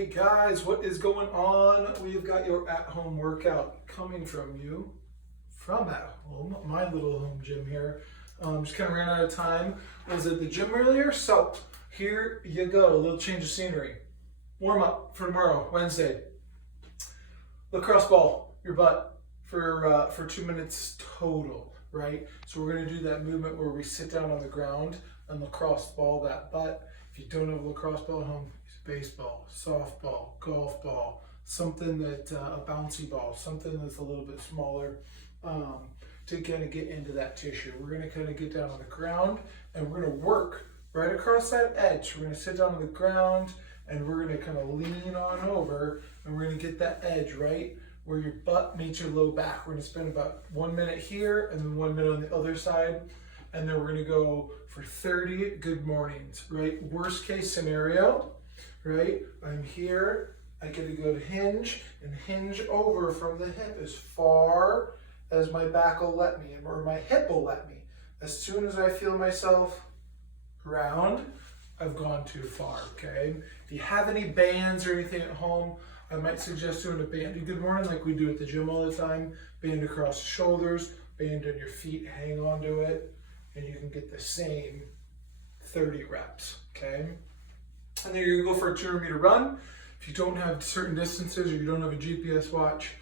Hey guys, what is going on? We've got your at-home workout coming from you from at home, my little home gym here. Just kind of ran out of time. I was at the gym earlier, so here you go. A little change of scenery. Warm up for tomorrow, Wednesday. Lacrosse ball, your butt for 2 minutes total, right? So we're gonna do that movement where we sit down on the ground and lacrosse ball that butt. If you don't have a lacrosse ball at home, baseball, softball, golf ball, something that a bouncy ball, something that's a little bit smaller, to kind of get into that tissue. We're going to kind of get down on the ground and we're going to work right across that edge. We're going to sit down on the ground and we're going to kind of lean on over and we're going to get that edge right where your butt meets your low back. We're going to spend about 1 minute here and then 1 minute on the other side. And then we're going to go for 30 good mornings, right? Worst case scenario, right? I'm here, I get to go to hinge and hinge over from the hip as far as my back will let me, or my hip will let me. As soon as I feel myself round, I've gone too far, okay? If you have any bands or anything at home, I might suggest doing a banded good morning like we do at the gym all the time. Band across the shoulders, band on your feet, hang on to it, and you can get the same 30 reps, okay? And then you're gonna go for a 200-meter run. If you don't have certain distances or you don't have a GPS watch,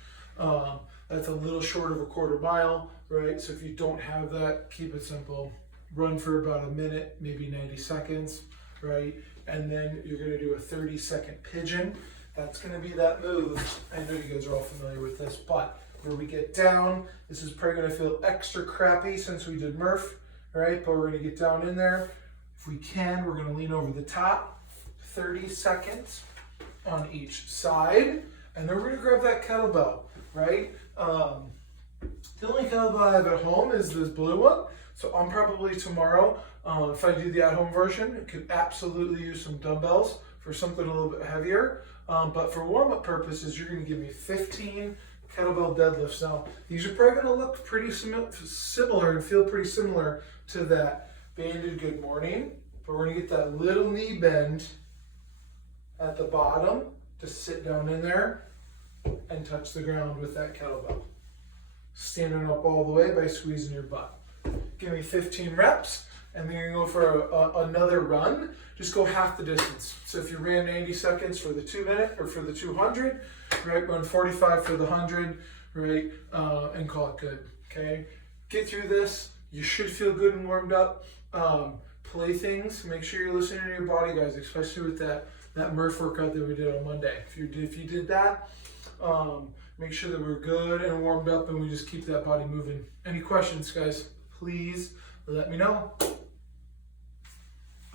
that's a little short of a quarter mile, right? So if you don't have that, keep it simple. Run for about a minute, maybe 90 seconds, right? And then you're gonna do a 30-second pigeon. That's gonna be that move. I know you guys are all familiar with this, but where we get down, this is probably gonna feel extra crappy since we did Murph, right? But we're gonna get down in there. If we can, we're gonna lean over the top. 30 seconds on each side, and then we're gonna grab that kettlebell, right? The only kettlebell I have at home is this blue one, so I'm probably tomorrow, if I do the at-home version, could absolutely use some dumbbells for something a little bit heavier, but for warm-up purposes, you're gonna give me 15 kettlebell deadlifts. Now, these are probably gonna look pretty similar and feel pretty similar to that banded good morning, but we're gonna get that little knee bend at the bottom to sit down in there and touch the ground with that kettlebell. Standing up all the way by squeezing your butt. Give me 15 reps, and then you're gonna go for another run. Just go half the distance. So if you ran 90 seconds for the 2 minute or for the 200, right, run 45 for the 100, right, and call it good, okay? Get through this. You should feel good and warmed up. Play things. Make sure you're listening to your body, guys, especially with that Murph workout that we did on Monday. If you did that, make sure that we're good and warmed up and we just keep that body moving. Any questions, guys, please let me know.